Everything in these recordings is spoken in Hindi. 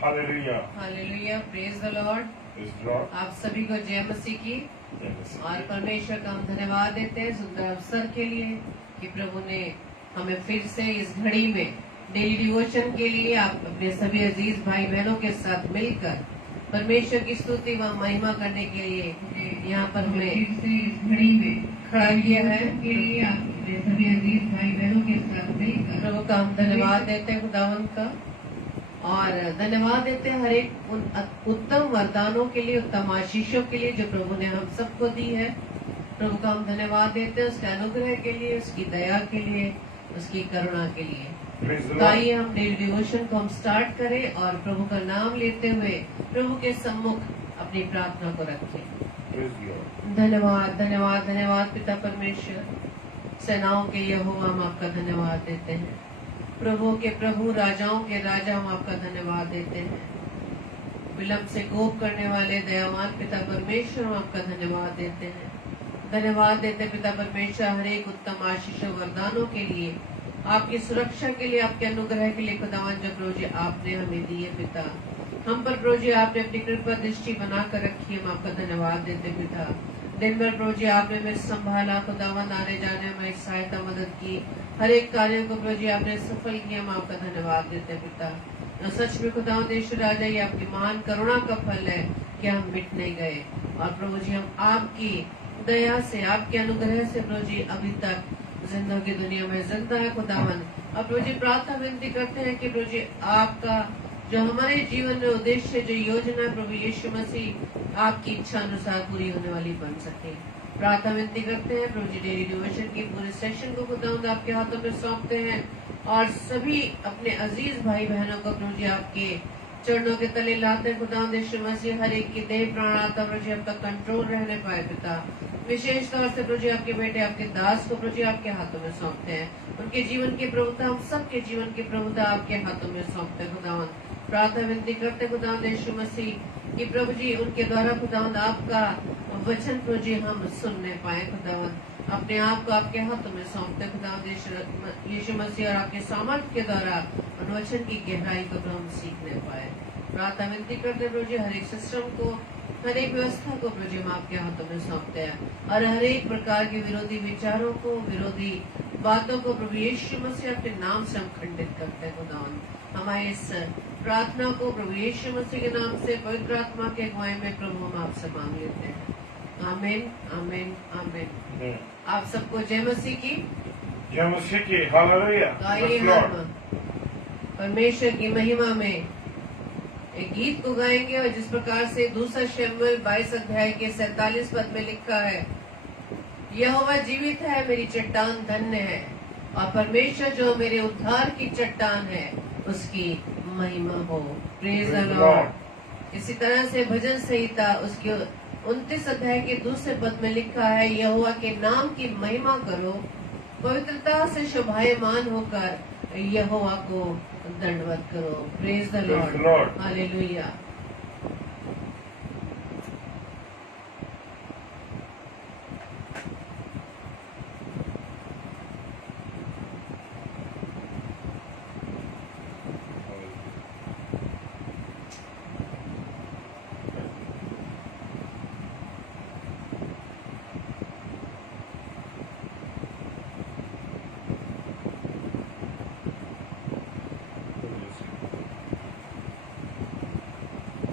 Hallelujah, hallelujah, praise the Lord. आप सभी को जय मसीह की। और परमेश्वर का हम धन्यवाद देते हैं सुंदर अवसर के लिए कि प्रभु ने हमें फिर से इस घड़ी में डेली डिवोशन के लिए आप अपने सभी अजीज भाई बहनों के साथ मिलकर परमेश्वर की स्तुति व महिमा करने के लिए यहाँ पर हमें फिर से इस घड़ी में खड़ा किया है। के लिए आप अपने सभी अजीज भाई बहनों के साथ मिलकर प्रभु का हम धन्यवाद देते हैं खुदावंत का, और धन्यवाद देते हैं हर एक उन उत्तम वरदानों के लिए, उत्तम आशीषों के लिए जो प्रभु ने हम सबको दी है। प्रभु का हम धन्यवाद देते हैं उसके अनुग्रह के लिए, उसकी दया के लिए, उसकी करुणा के लिए। तो आइए हम डेली डिवोशन को हम स्टार्ट करें और प्रभु का नाम लेते हुए प्रभु के सम्मुख अपनी प्रार्थना को रखें। धन्यवाद धन्यवाद धन्यवाद पिता परमेश्वर, सेनाओं के यहोवा हम आपका धन्यवाद देते हैं। प्रभु के प्रभु, राजाओं के राजा हम आपका धन्यवाद देते हैं। विलंब से कोप करने वाले दयावान पिता परमेश्वर हम आपका धन्यवाद देते हैं। धन्यवाद देते पिता परमेश्वर हर एक उत्तम आशीष वरदानों के लिए, आपकी सुरक्षा के लिए, आपके अनुग्रह के लिए खुदावन जो प्रभु जी आपने हमें दी है पिता। हम पर प्रभु जी आपने अपनी कृपा दृष्टि बनाकर रखी, हम आपका धन्यवाद देते पिता। दिन भर प्रभु जी आपने में संभाला खुदावन, आने जाने में सहायता मदद की, हर एक कार्य को प्रभु जी आपने सफल किया, हम आपका धन्यवाद देते पिता। सच में खुदावन देश राजा ये आपकी महान करुणा का फल है कि हम मिट नहीं गए, और प्रभु जी हम आपकी दया से, आपके अनुग्रह से प्रभु जी अभी तक जिंदगी दुनिया में जिंदा है खुदावन। अब प्रभु जी प्रार्थना विनती करते हैं कि प्रभु जी आपका जो हमारे जीवन में उद्देश्य, जो योजना है प्रभु यीशु मसीह आपकी इच्छा अनुसार पूरी होने वाली बन सके। प्रार्थना विनती करते हैं प्रभु जी डेली डिवोशन की पूरे सेशन को खुदावंद आपके हाथों में सौंपते हैं, और सभी अपने अजीज भाई बहनों को प्रभु जी आपके चरणों के तले लाते हैं खुदावंद यीशु मसीह। हर एक की देह प्राण आता प्रभु जी आपका कंट्रोल रहने पाए पिता। विशेष तौर से प्रभु जी आपके बेटे, आपके दास को प्रभु जी आपके हाथों में सौंपते हैं। उनके जीवन की प्रभुता, हम सबके जीवन की प्रभुता आपके हाथों में सौंपते हैं खुदावंद। प्रार्थना विनती करते खुदावंद यीशु मसीह कि प्रभु जी उनके द्वारा खुदावंद आपका वचन प्रभु जी हम सुनने पाए खुदावंद। अपने आप को आपके हाथों में सौंपते खुदावंद यीशु मसीह, और आपके सामर्थ्य के द्वारा उन वचन की गहराई को हम सीखने पाए। प्रार्थना विनती करते प्रभु जी हर एक सिस्टम को, हर एक व्यवस्था को प्रभु जी हम आपके हाथों में सौंपते हैं, और हर एक प्रकार के विरोधी विचारों को, विरोधी बातों को प्रभु यीशु मसीह अपने नाम से हम खंडित करते हैं खुदावंद। हमारे इस प्रार्थना को प्रभु यीशु मसीह के नाम से पवित्र आत्मा के अगुवाई में प्रभु हम आपसे मांग लेते हैं। आमीन आमीन आमीन। आप सबको जय मसीह की। जय मसीह की। हालेलुया। परमेश्वर की महिमा में एक गीत को गाएंगे, और जिस प्रकार से दूसरा शमूएल 22 अध्याय के 47 पद में लिखा है, यहोवा जीवित है, मेरी चट्टान धन्य है, और परमेश्वर जो मेरे उद्धार की चट्टान है उसकी महिमा हो। Praise the Lord. इसी तरह से भजन संहिता उसके 29 अध्याय के दूसरे पद में लिखा है, यहोवा के नाम की महिमा करो, पवित्रता से शोभायमान होकर यहोवा को दंडवत करो। Praise the lord. Hallelujah.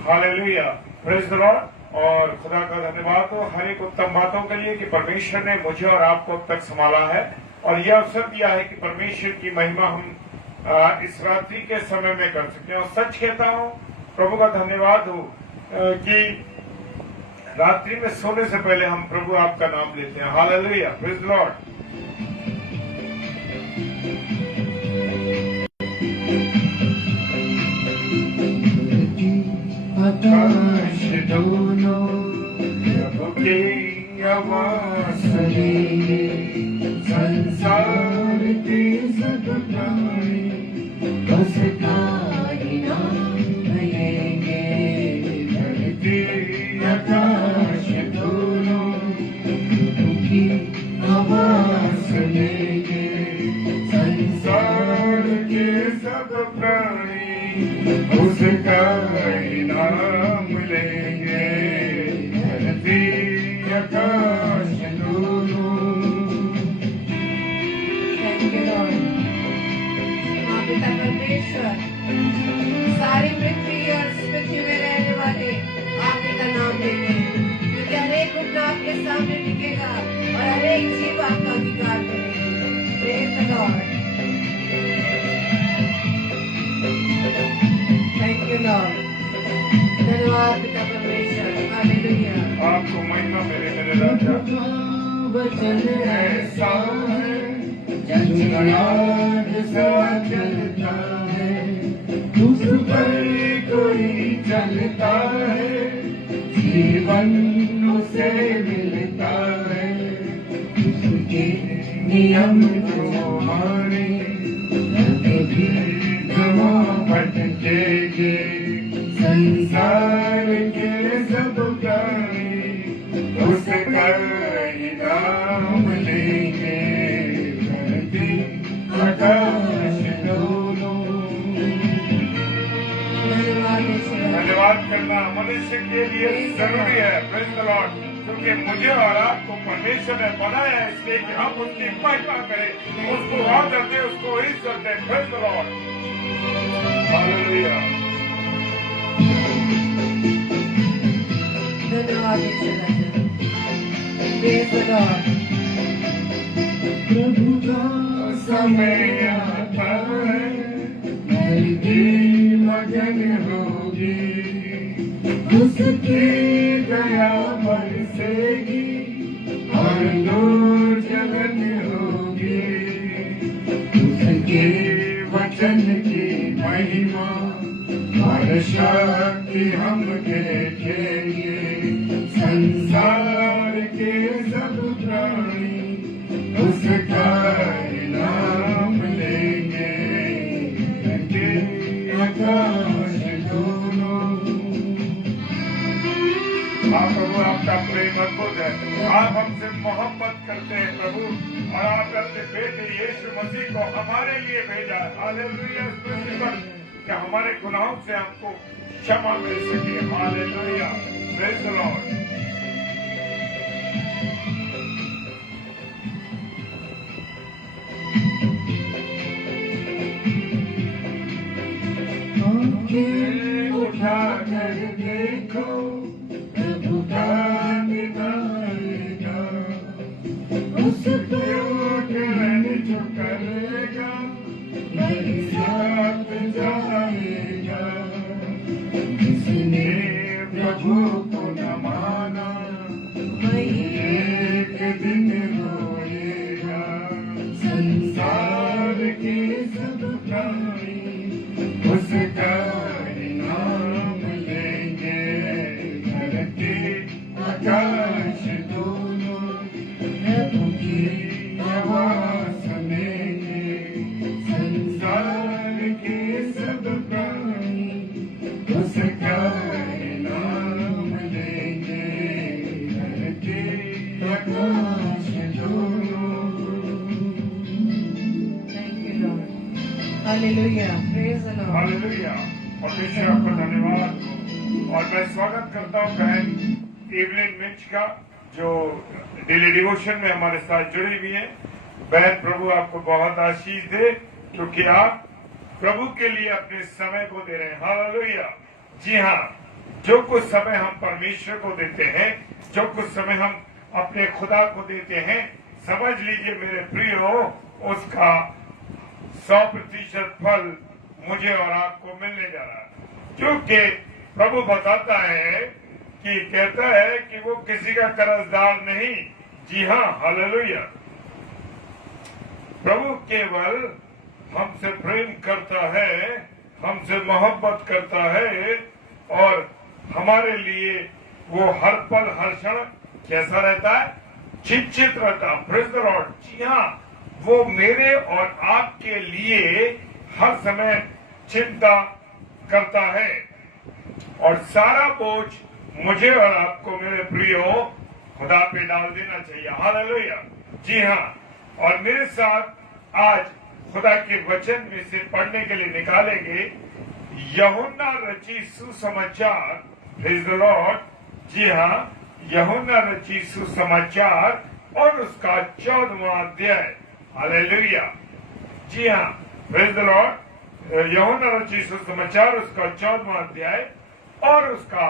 Hallelujah, praise the Lord. और खुदा का धन्यवाद हो हर एक उत्तम बातों के लिए कि परमेश्वर ने मुझे और आपको अब तक संभाला है, और यह अवसर दिया है कि परमेश्वर की महिमा हम इस रात्रि के समय में कर सकते हैं। और सच कहता हूँ, प्रभु का धन्यवाद हो कि रात्रि में सोने से पहले हम प्रभु आपका नाम लेते हैं। Hallelujah, praise the lord. आकाश दोनों प्रभु की आवाज सुनेंगे, संसार के सब प्राणी उसका ही नाम लेंगे। धरती आकाश दोनों प्रभु की आवाज सुनेंगे, संसार के सब प्राणी उसका इनाम लेंगे धरती आकाश दोनों। Thank you Lord. हाँ पिता परमेश्वर, सारी पृथ्वी और इस पृथ्वी में रहने वाले आप ही का नाम लेते हैं, क्योंकि हरेक घुटना आपके सामने टिकेगा और हरेक जीव आपका अंगीकार करेगा। Praise the Lord. Thank you Lord. धन्यवाद पिता परमेश्वर। हालेलुया। आपको महिमा मेरे राजा। वचन ऐसा है जंगलात सा चलता है, उस पर कोई चलता है, जीवन उसे मिलता है। उसके नियम को माने कभी गवा भटकेंगे। संसार के सब प्राणी उसका इनाम लेंगे धरती आकाश दोनों। धन्यवाद ईश्वर। धन्यवाद करना मनुष्य के लिए जरूरी है। Praise the Lord. क्योंकि मुझे और आपको परमेश्वर ने बनाया है इसलिए कि हम उसकी महिमा करें, उसको आदर दें, उसको इज्जत दें। Praise the lord. हालेलुया। धन्यवाद ईश्वर राजा। Praise the lord. प्रभु का समय आता है, धरती मगन होगी, उसकी दया बरसेगी और दूर जलन होगी। उसके वचन की महिमा और शक्ति हम देखेंगे। संसार के सब प्राणी उसका इनाम लेंगे धरती आकाश दोनों। आप प्रभु आपका प्रेम अद्भुत है। आप हमसे मोहब्बत करते हैं प्रभु, और आप अपने बेटे यीशु मसीह को हमारे लिए भेजा। हालेलुया। इस पृथ्वी पर कि हमारे गुनाहों से हमको क्षमा मिल सके। हालेलुया। Praise the Lord. आंखें उठाकर देखो, प्रभु का निभाएगा, उस पर जो करेगा मेरे साथ जाएगा। जिसने प्रभु को न माना वही एक दिन रोएगा। संसार के सब प्राणी उसका इनाम लेंगे धरती आकाश दोनों। प्रभु की आवाज सुनेंगे संसार के सब प्राणी उसका इनाम लेंगे धरती आकाश दोनों। Thank you Lord. Hallelujah. Praise the lord. Hallelujah. परमेश्वर आपका धन्यवाद। और मैं स्वागत करता हूँ बहन एवलिन मिंच का, जो डेली डिवोशन में हमारे साथ जुड़ी हुई है। बहन प्रभु आपको बहुत आशीष दे, क्योंकि आप प्रभु के लिए अपने समय को दे रहे हैं। हालेलुया। जी हाँ, जो कुछ समय हम परमेश्वर को देते हैं, जो कुछ समय हम अपने खुदा को देते हैं, समझ लीजिए मेरे प्रियो, उसका 100% फल मुझे और आपको मिलने जा रहा है। क्योंकि प्रभु बताता है कि कहता है कि वो किसी का कर्जदार नहीं। जी हाँ, हालेलुया। प्रभु केवल हमसे प्रेम करता है, हमसे मोहब्बत करता है, और हमारे लिए वो हर पल हर क्षण कैसा रहता है? चिंतित रहता है। Praise the lord. जी हाँ, वो मेरे और आपके लिए हर समय चिंता करता है, और सारा बोझ मुझे और आपको मेरे प्रियो खुदा पे डाल देना चाहिए। हालेलुया। जी हाँ, और मेरे साथ आज खुदा के वचन में से पढ़ने के लिए निकालेंगे यूहन्ना रची सुसमाचार, प्रेज द लॉर्ड। जी हाँ, यूहन्ना रची सुसमाचार और उसका 14वां अध्याय, हालेलुया। जी हाँ, प्रेज द लॉर्ड। यूहन्ना रची सुसमाचार उसका 14वां अध्याय और उसका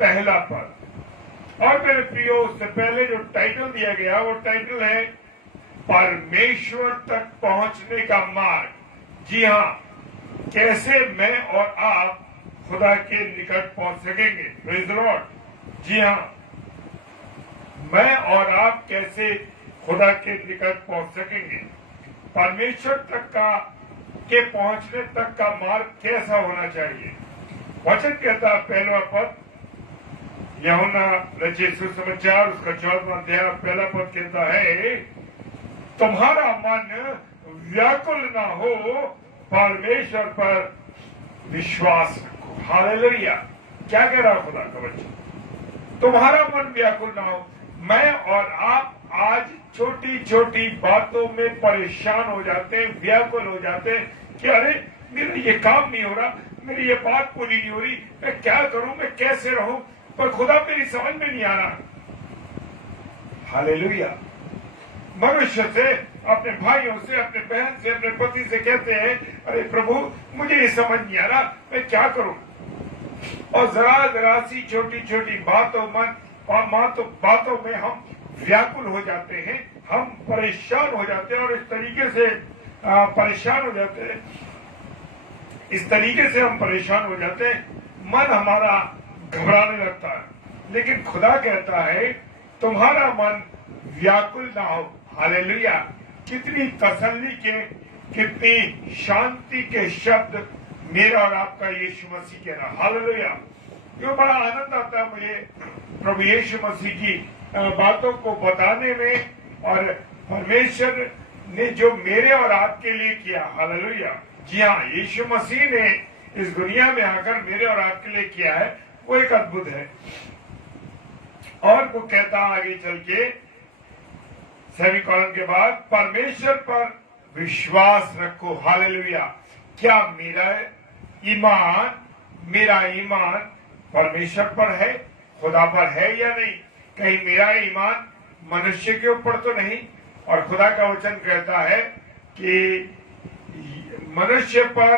पहला पद। और मेरे प्रियो, उससे पहले जो टाइटल दिया गया वो टाइटल है परमेश्वर तक पहुंचने का मार्ग। जी हाँ, कैसे मैं और आप खुदा के निकट पहुंच सकेंगे। Praise the lord. जी हाँ, मैं और आप कैसे खुदा के निकट पहुंच सकेंगे। परमेश्वर तक के पहुंचने तक का मार्ग कैसा होना चाहिए। वचन कहता है, पहला पद, यूहन्ना रचित सुसमाचार उसका 14वां अध्याय पहला पद कहता है, तुम्हारा मन व्याकुल ना हो, परमेश्वर पर विश्वास रखो। हालेलुया। क्या कह रहा खुदा का वचन, तुम्हारा मन व्याकुल ना हो। मैं और आप आज छोटी छोटी बातों में परेशान हो जाते हैं, व्याकुल हो जाते हैं कि अरे मेरा ये काम नहीं हो रहा, मेरी ये बात पूरी नहीं हो रही, मैं क्या करूं, मैं कैसे रहूं, पर खुदा मेरी समझ में नहीं आ रहा। हालेलुया। मनुष्य से, अपने भाइयों से, अपने बहन से, अपने पति से कहते हैं, अरे प्रभु मुझे ये समझ नहीं आ रहा, मैं क्या करूं। और जरा जरा सी छोटी छोटी बातों में हम व्याकुल हो जाते हैं, हम परेशान हो जाते हैं और इस तरीके से परेशान हो जाते हैं, इस तरीके से हम परेशान हो जाते हैं, मन हमारा घबराने लगता है। लेकिन खुदा कहता है तुम्हारा मन व्याकुल ना हो। हालेलुया। कितनी तसल्ली के, कितनी शांति के शब्द मेरा और आपका यीशु मसीह कह रहा। हालेलुया। क्यों बड़ा आनंद आता है मुझे प्रभु यीशु मसीह की बातों को बताने में, और परमेश्वर ने जो मेरे और आपके लिए किया। हालेलुया। जी हाँ, यीशु मसीह ने इस दुनिया में आकर मेरे और आपके लिए किया है, वो एक अद्भुत है। और वो कहता आगे चल के सेमीकोलन के बाद, परमेश्वर पर विश्वास रखो। हालेलुया। क्या मेरा ईमान परमेश्वर पर है, खुदा पर है या नहीं। कहीं मेरा ईमान मनुष्य के ऊपर तो नहीं। और खुदा का वचन कहता है कि मनुष्य पर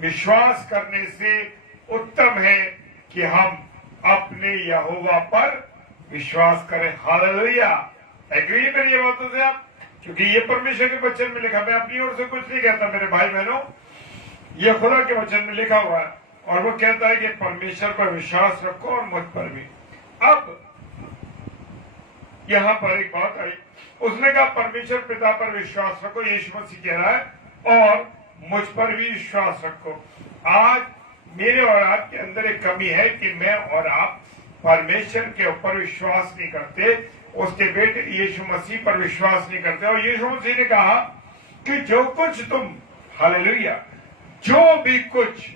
विश्वास करने से उत्तम है कि हम अपने यहोवा पर विश्वास करें। हालेलुया। एग्री मेरी ये बातों से आप, क्योंकि ये परमेश्वर के वचन में लिखा, मैं अपनी ओर से कुछ नहीं कहता मेरे भाई बहनों, ये खुदा के वचन में लिखा हुआ है। और वो कहता है कि परमेश्वर पर विश्वास रखो और मुझ पर भी। अब यहां पर एक बात आई, उसने कहा परमेश्वर पिता पर विश्वास रखो, यीशु मसीह कह रहा है, और मुझ पर भी विश्वास रखो। आज मेरे और आपके अंदर एक कमी है कि मैं और आप परमेश्वर के ऊपर विश्वास नहीं करते, उसके बेटे यीशु मसीह पर विश्वास नहीं करते। और यीशु मसीह ने कहा कि जो कुछ तुम, हालेलुया, जो भी कुछ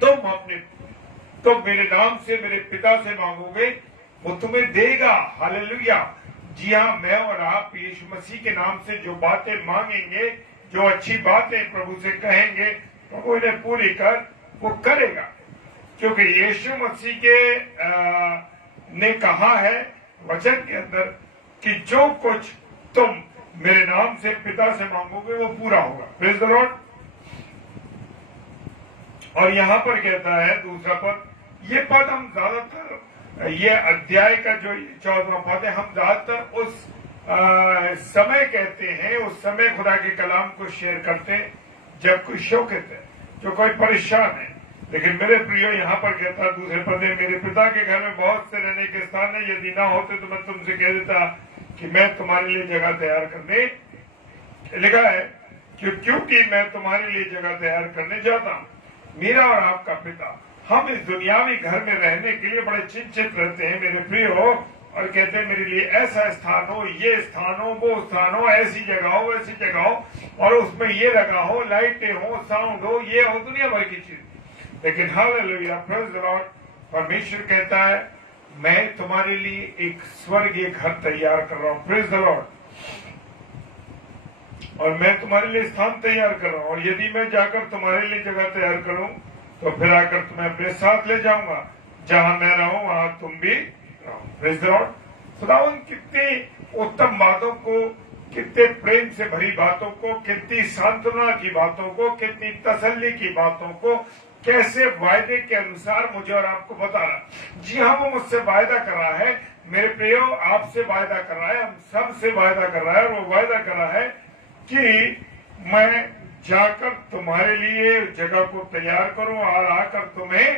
तुम मेरे नाम से मेरे पिता से मांगोगे वो तुम्हें देगा। हालेलुया। जी हाँ, मैं और आप यीशु मसीह के नाम से जो बातें मांगेंगे, जो अच्छी बातें प्रभु से कहेंगे, प्रभु इन्हें पूरी कर, वो करेगा। क्योंकि यीशु मसीह ने कहा है वचन के अंदर कि जो कुछ तुम मेरे नाम से पिता से मांगोगे वो पूरा होगा। Praise the Lord. और यहां पर कहता है दूसरा पद, ये पद हम ज्यादातर, ये अध्याय का जो 14वां पद है, हम ज्यादातर उस समय कहते हैं, उस समय खुदा के कलाम को शेयर करते हैं जब कोई शौकत है, जो कोई परेशान है। लेकिन मेरे प्रियो यहाँ पर कहता है दूसरे पद में, मेरे पिता के घर में बहुत से रहने के स्थान है, यदि ना होते तो मैं तुमसे कह देता कि मैं तुम्हारे लिए जगह तैयार करने, लिखा है क्योंकि मैं तुम्हारे लिए जगह तैयार करने जाता हूँ। मेरा और आपका पिता, हम इस दुनियावी घर में रहने के लिए बड़े चिंतित रहते हैं मेरे प्रियो, और कहते हैं मेरे लिए ऐसा स्थान हो, ये स्थान हो, वो स्थान हो, ऐसी जगह हो, वैसी जगह हो, और उसमें ये लगा हो, लाइटें हो, साउंड हो, ये हो, दुनिया भर की चीज। लेकिन हालेलुया, प्रेज़ द लॉर्ड, परमेश्वर कहता है मैं तुम्हारे लिए एक स्वर्गीय घर तैयार कर रहा हूं। Praise the Lord. और मैं तुम्हारे लिए स्थान तैयार कर रहा हूँ, और यदि मैं जाकर तुम्हारे लिए जगह तैयार करूं तो फिर आकर तुम्हें अपने साथ ले जाऊंगा, जहां मैं रहूं वहां तुम भी रहो। Praise the Lord. खुदावन कितनी उत्तम बातों को, कितने प्रेम से भरी बातों को, कितनी सांत्वना की बातों को, कितनी तसल्ली की बातों को कैसे वायदे के अनुसार मुझे और आपको बता रहा। जी हाँ, वो मुझसे वायदा कर रहा है मेरे प्रियो, आपसे वायदा कर रहा है, हम सब से वायदा कर रहा है। वो वायदा कर रहा है कि मैं जाकर तुम्हारे लिए जगह को तैयार करूं और आकर तुम्हें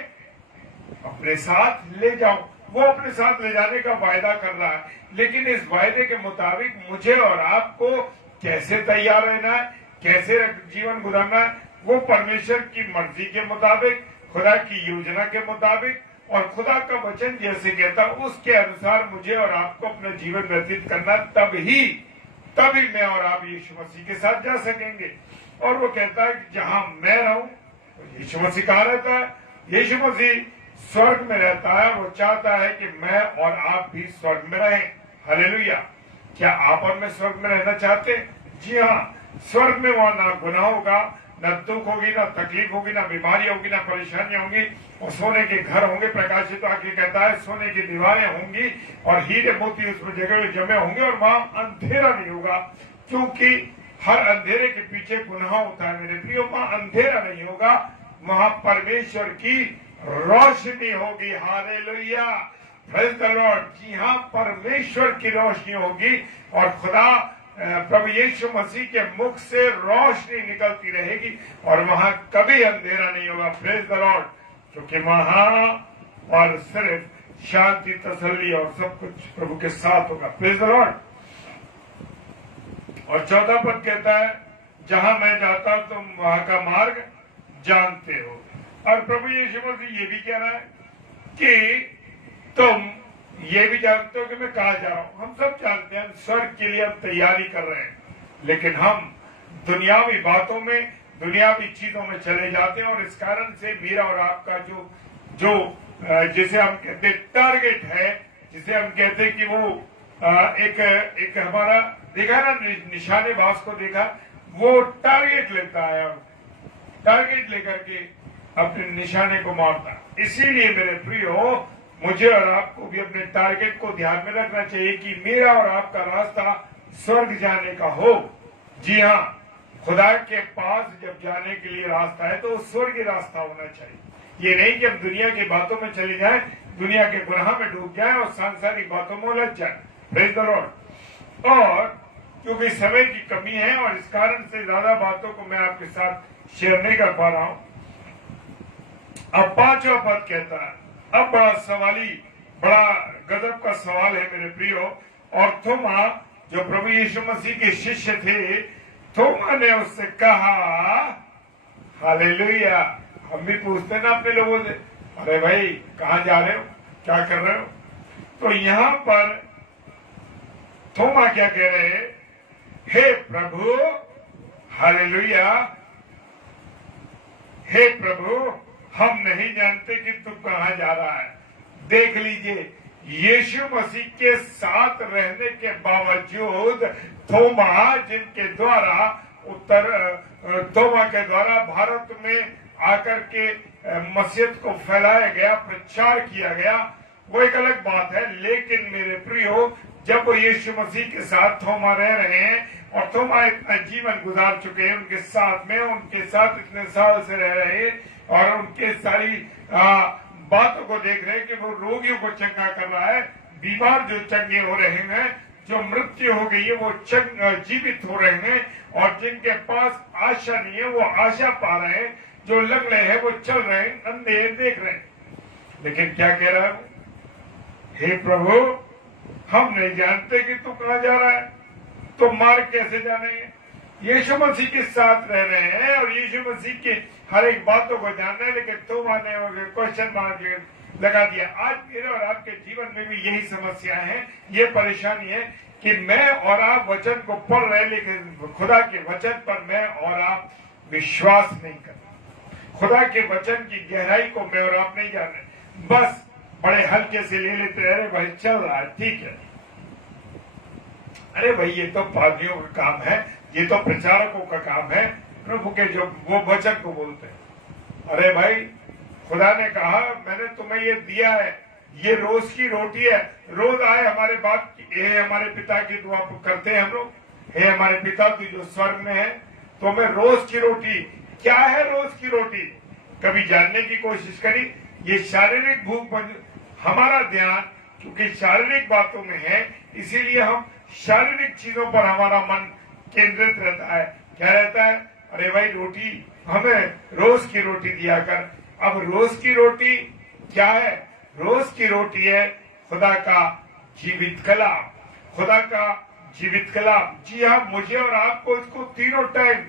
अपने साथ ले जाऊं। वो अपने साथ ले जाने का वायदा कर रहा है, लेकिन इस वायदे के मुताबिक मुझे और आपको कैसे तैयार रहना है, कैसे जीवन गुजारना है, वो परमेश्वर की मर्जी के मुताबिक, खुदा की योजना के मुताबिक, और खुदा का वचन जैसे कहता उसके अनुसार मुझे और आपको अपना जीवन व्यतीत करना। तभी मैं और आप यीशु मसीह के साथ जा सकेंगे। और वो कहता है कि जहां मैं रहूं, यीशु मसीह कहाँ रहता है? यीशु मसीह स्वर्ग में रहता है। वो चाहता है कि मैं और आप भी स्वर्ग में रहें। हालेलुया। क्या आप और मैं स्वर्ग में रहना चाहते हैं? जी हाँ। स्वर्ग में वहां ना गुनाह होगा, न दुख होगी, न तकलीफ होगी, न बीमारी होगी, न परेशानियां होंगी, और सोने के घर होंगे। प्रकाशित वाक्य कहता है सोने की दीवारें होंगी और हीरे मोती उसमें जगह जमे होंगे, और वहां अंधेरा नहीं होगा, क्योंकि हर अंधेरे के पीछे गुनाह होता है मेरे प्रियो। वहां अंधेरा नहीं होगा, वहां परमेश्वर की रोशनी होगी। Hallelujah, praise the lord. जी हाँ, परमेश्वर की रोशनी होगी, और खुदा प्रभु यीशु मसीह के मुख से रोशनी निकलती रहेगी, और वहां कभी अंधेरा नहीं होगा। Praise the Lord. क्योंकि वहां और सिर्फ शांति, तसल्ली और सब कुछ प्रभु के साथ होगा। Praise the Lord. और 14 पद कहता है जहां मैं जाता हूं तुम वहां का मार्ग जानते हो। और प्रभु यीशु मसीह ये भी कह रहा है कि तुम ये भी जानते हो कि मैं कहा जा रहा हूं। हम सब जानते हैं, स्वर्ग के लिए हम तैयारी कर रहे हैं, लेकिन हम दुनियावी बातों में, दुनियावी चीजों में चले जाते हैं, और इस कारण से मेरा और आपका जो जिसे हम कहते हैं टारगेट है, जिसे हम कहते हैं कि वो एक हमारा देखा ना, निशानेबाज को देखा, वो टारगेट लेता है और टारगेट लेकर के अपने निशाने को मारता। इसीलिए मेरे प्रियो, मुझे और आपको भी अपने टारगेट को ध्यान में रखना चाहिए कि मेरा और आपका रास्ता स्वर्ग जाने का हो। जी हाँ, खुदा के पास जब जाने के लिए रास्ता है तो स्वर्गीय रास्ता होना चाहिए। ये नहीं कि हम दुनिया की बातों में चले जाएं, दुनिया के गुनाह में डूब जाएं और सांसारिक बातों में उलझ जाएं। Praise the Lord. और क्योंकि समय की कमी है और इस कारण से ज्यादा बातों को मैं आपके साथ शेयर नहीं कर पा रहा हूं। अब 5वां पद कहता है, अब बड़ा सवाली, बड़ा गजब का सवाल है मेरे प्रियो। और थोमा जो प्रभु यीशु मसीह के शिष्य थे, थोमा ने उससे कहा, हालेलुया। हम भी पूछते ना अपने लोगों से, अरे भाई कहाँ जा रहे हो, क्या कर रहे हो? तो यहाँ पर थोमा क्या कह रहे हैं? हे प्रभु, हालेलुया, हे प्रभु, हम नहीं जानते कि तू कहाँ जा रहा है। देख लीजिए, यीशु मसीह के साथ रहने के बावजूद थोमा, जिनके द्वारा थोमा के द्वारा भारत में आकर के मसीहत को फैलाया गया, प्रचार किया गया, वो एक अलग बात है। लेकिन मेरे प्रियो, जब वो यीशु मसीह के साथ थोमा रह रहे हैं, और थोमा इतना जीवन गुजार चुके हैं उनके साथ में, उनके साथ इतने साल से रह रहे हैं, और उनके सारी बातों को देख रहे हैं कि वो रोगियों को चंगा कर रहा है, बीमार जो चंगे हो रहे हैं, जो मृत्यु हो गई है वो जीवित हो रहे हैं, और जिनके पास आशा नहीं है वो आशा पा रहे हैं, जो लंगड़े हैं वो चल रहे हैं, अंधे देख रहे हैं। लेकिन क्या कह रहा है? हे प्रभु, हम नहीं जानते कि तू कहाँ जा रहा है, तो मार्ग कैसे जानेंगे? यीशु मसीह के साथ रह रहे हैं और यीशु मसीह के हर एक बातों को जान रहे हैं, लेकिन थोमा ने क्वेश्चन मार्क लगा दिया। आज मेरे और आपके जीवन में भी यही समस्या है, ये परेशानी है कि मैं और आप वचन को पढ़ रहे, लेकिन खुदा के वचन पर मैं और आप विश्वास नहीं करते। खुदा के वचन की गहराई को मैं और आप नहीं जान रहे, बस बड़े हल्के से ले लेते हैं। अरे भाई चल रहा है, ठीक है, अरे भाई ये तो पादरियों का काम है, ये तो प्रचारकों का काम है, प्रभु के जो वो वचन को बोलते हैं। अरे भाई, खुदा ने कहा मैंने तुम्हें ये दिया है, ये रोज की रोटी है। रोज आए हमारे बाप की, हे हमारे पिता की दुआ करते हैं हम लोग, हे हमारे पिता की जो स्वर्ग में है, तो हमें रोज की रोटी, क्या है रोज की रोटी, कभी जानने की कोशिश करी? ये शारीरिक भूख बन, हमारा ध्यान क्योंकि शारीरिक बातों में है, इसीलिए हम शारीरिक चीजों पर हमारा मन केंद्रित रहता है। क्या रहता है? अरे भाई, रोटी हमें रोज की रोटी दिया कर। अब रोज की रोटी क्या है? रोज की रोटी है खुदा का जीवित कलाम, खुदा का जीवित कलाम। जी हाँ, मुझे और आपको इसको तीनों टाइम,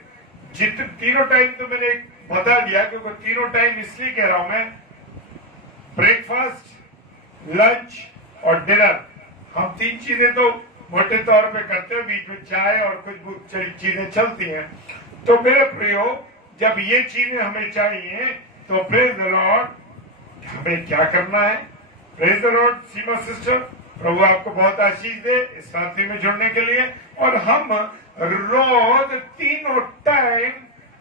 तीनों टाइम तो मैंने बता दिया, क्योंकि तीनों टाइम इसलिए कह रहा हूं मैं, ब्रेकफास्ट, लंच और डिनर, हम 3 चीजें तो मोटे तौर पे करते हैं, बीच में चाय और कुछ चीजें चलती हैं। तो मेरे प्रियो, जब ये चीजें हमें चाहिए तो प्रेज द लॉर्ड, हमें क्या करना है? Praise the lord Seema sister, प्रभु आपको बहुत आशीष दे इस साथी में जुड़ने के लिए। और हम रोज तीनों टाइम,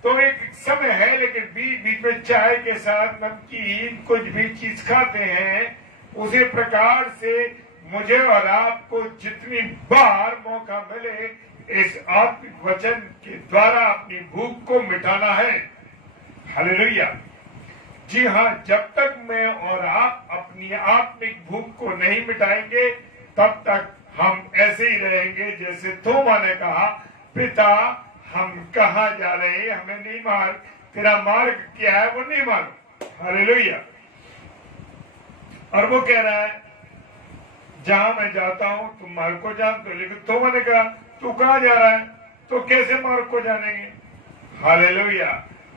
तो एक समय है, लेकिन बीच बीच में चाय के साथ नमकीन कुछ भी चीज खाते हैं। उसी प्रकार से मुझे और आपको जितनी बार मौका मिले, इस आत्मिक वचन के द्वारा अपनी भूख को मिटाना है। हालेलुया। जी हाँ, जब तक मैं और आप अपनी आत्मिक भूख को नहीं मिटाएंगे, तब तक हम ऐसे ही रहेंगे जैसे थोमा ने कहा, पिता हम कहाँ जा रहे हैं, हमें नहीं मार्ग, तेरा मार्ग क्या है वो नहीं मालूम। हालेलुया। और वो कह रहा है, जहां मैं जाता हूं तुम मार्ग को जानते हो। लेकिन थोमा ने कहा, तू कहाँ जा रहा है? तो कैसे मार्ग को जानेंगे? हालेलुया।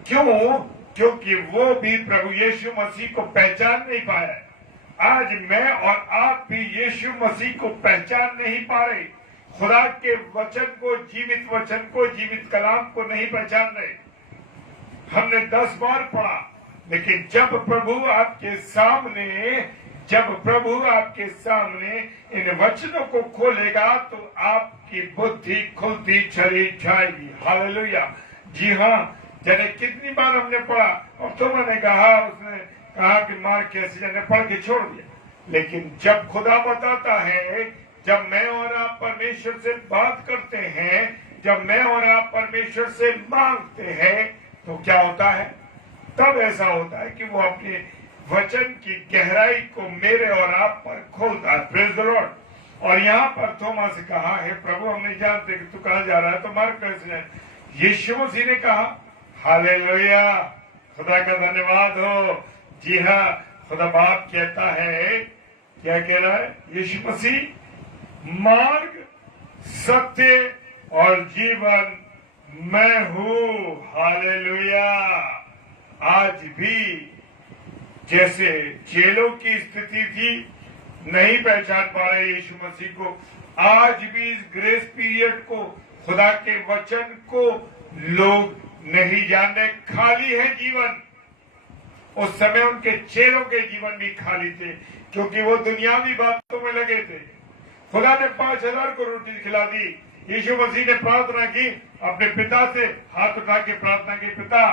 क्यों? क्योंकि वो भी प्रभु यीशु मसीह को पहचान नहीं पाया। आज मैं और आप भी यीशु मसीह को पहचान नहीं पा रहे, खुदा के वचन को, जीवित वचन को, जीवित कलाम को नहीं पहचान रहे। हमने 10 बार पढ़ा, लेकिन जब प्रभु आपके सामने इन वचनों को खोलेगा तो आपकी बुद्धि खुलती चली जाएगी। हालेलुया। जी हाँ, जाने कितनी बार हमने पढ़ा, और तो मैंने कहा, उसने कहा कि मार्ग कैसे, जाने पढ़ के छोड़ दिया। लेकिन जब खुदा बताता है, जब मैं और आप परमेश्वर से बात करते हैं, जब मैं और आप परमेश्वर से मांगते हैं, तो क्या होता है? तब ऐसा होता है कि वो अपने वचन की गहराई को मेरे और आप पर खोलता है। Praise the Lord. और यहाँ पर थोमा से कहा, हे प्रभु, हम नहीं जानते कि तू कहाँ जा रहा है, तो मार्ग कैसे जाए? यीशु मसीह ने कहा, हालेलुया, खुदा का धन्यवाद हो। जी हाँ, खुदा बाप कहता है, क्या कह रहा है यीशु मसीह? मार्ग, सत्य और जीवन मैं हूँ। हालेलुया। आज भी जैसे चेलों की स्थिति थी, नहीं पहचान पा रहे यीशु मसीह को, आज भी इस ग्रेस पीरियड को, खुदा के वचन को लोग नहीं जानते, खाली है जीवन। उस समय उनके चेलों के जीवन भी खाली थे, क्योंकि वो दुनियावी बातों में लगे थे। खुदा ने 5000 को रोटी खिला दी। यीशु मसीह ने प्रार्थना की, अपने पिता से हाथ उठा के प्रार्थना की, पिता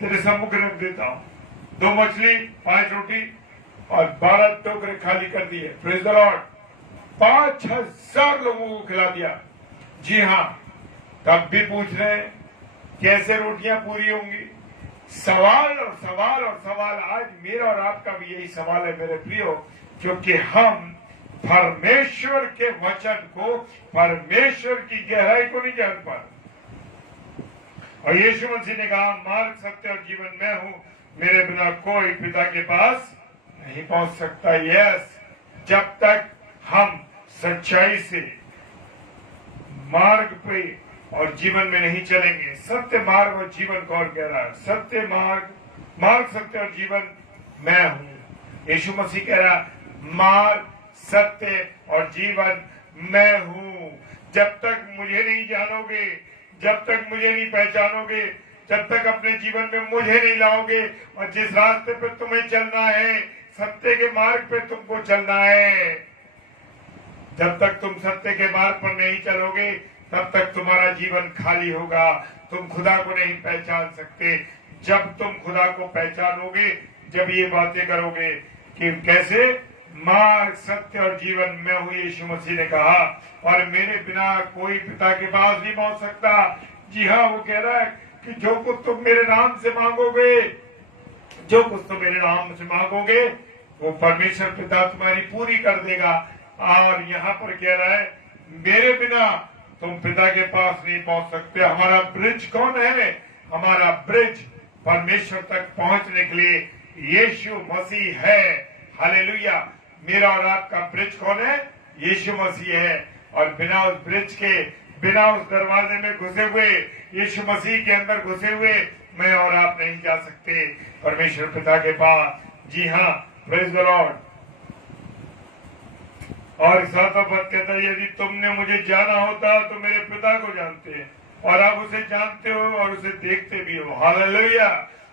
तेरे सम्मुख रख देता हूँ, 2 मछली 5 रोटी और 12 टोकरे खाली कर दिए। Praise the Lord. 5000 लोगों को खिला दिया। जी हाँ, तब भी पूछ रहे हैं कैसे रोटियां पूरी होंगी? सवाल और सवाल और सवाल। आज मेरा और आपका भी यही सवाल है मेरे प्रियो, क्योंकि हम परमेश्वर के वचन को, परमेश्वर की गहराई को नहीं जान पाते। और यीशु मसीह ने कहा, मार्ग, सत्य और जीवन मैं हूं, मेरे बिना कोई पिता के पास नहीं पहुंच सकता। यस, जब तक हम सच्चाई से मार्ग पे और जीवन में नहीं चलेंगे। सत्य, मार्ग और जीवन कौन कह रहा है? सत्य, मार्ग, सत्य और जीवन मैं हूं। यीशु मसीह कह रहा, मार्ग, सत्य और जीवन मैं हूं। जब तक मुझे नहीं जानोगे, जब तक मुझे नहीं पहचानोगे, जब तक अपने जीवन में मुझे नहीं लाओगे, और जिस रास्ते पे तुम्हें चलना है, सत्य के मार्ग पे तुमको चलना है, जब तक तुम सत्य के मार्ग पर नहीं चलोगे, तब तक तुम्हारा जीवन खाली होगा। तुम खुदा को नहीं पहचान सकते। जब तुम खुदा को पहचानोगे, जब ये बातें करोगे कि कैसे मार्ग, सत्य और जीवन मैं हूँ, यीशु मसीह ने कहा, और मेरे बिना कोई पिता के पास नहीं पहुंच सकता। जी हाँ, वो कह रहा है कि जो कुछ तुम मेरे नाम से मांगोगे, जो कुछ तुम मेरे नाम से मांगोगे, वो परमेश्वर पिता तुम्हारी पूरी कर देगा। और यहाँ पर कह रहा है मेरे बिना तुम पिता के पास नहीं पहुंच सकते। हमारा ब्रिज कौन है? हमारा ब्रिज परमेश्वर तक पहुंचने के लिए यीशु मसीह है। हालेलुया। मेरा और आपका ब्रिज कौन है? यीशु मसीह है। और बिना उस ब्रिज के, बिना उस दरवाजे में घुसे हुए, यीशु मसीह के अंदर घुसे हुए मैं और आप नहीं जा सकते परमेश्वर पिता के पास। जी हाँ, प्रेज द लॉर्ड। और सातवां पद कहता है यदि तुमने मुझे जाना होता तो मेरे पिता को जानते, और आप उसे जानते हो और उसे देखते भी हो। हालेलुया।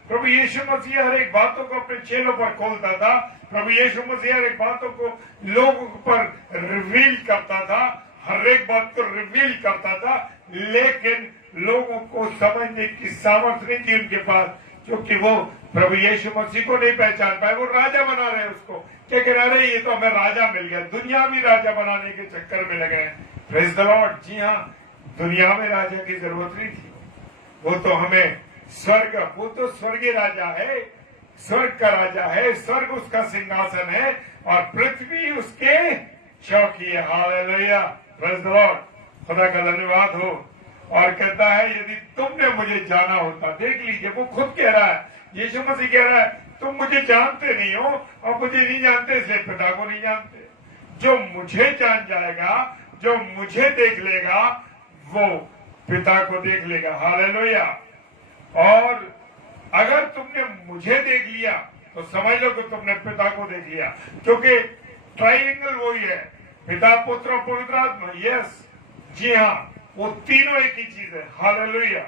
प्रभु यीशु मसीह हर एक बातों को अपने चेलों पर खोलता था। प्रभु यीशु मसीह हर एक बातों को लोगों पर रिवील करता था, हर एक बात को रिवील करता था, लेकिन लोगों को समझने की सामर्थ्य नहीं थी उनके पास, क्योंकि वो प्रभु यीशु मसीह को नहीं पहचान पाए। वो राजा बना रहे उसको, क्या कह रहे ये तो हमें राजा मिल गया, दुनिया भी राजा बनाने के चक्कर में लगे हैं। Praise the lord. जी हाँ, दुनिया में राजा की जरूरत नहीं थी। वो तो हमें स्वर्ग, वो तो स्वर्गीय राजा है, स्वर्ग का राजा है, स्वर्ग उसका सिंहासन है और पृथ्वी उसके चौकी है। हालेलुया। Praise the Lord. खुदा का धन्यवाद हो। और कहता है यदि तुमने मुझे जाना होता, देख लीजिए वो खुद कह रहा है, यीशु मसीह कह रहा है तुम मुझे जानते नहीं हो और मुझे नहीं जानते इसलिए पिता को नहीं जानते। जो मुझे जान जाएगा, जो मुझे देख लेगा, वो पिता को देख लेगा। हालेलुया। और अगर तुमने मुझे देख लिया तो समझ लो कि तुमने पिता को देख लिया, क्योंकि ट्राइंगल वही है, पिता, पुत्र और पवित्र आत्मा। यस, जी हाँ, वो तीनों एक ही चीज है। हालेलुया।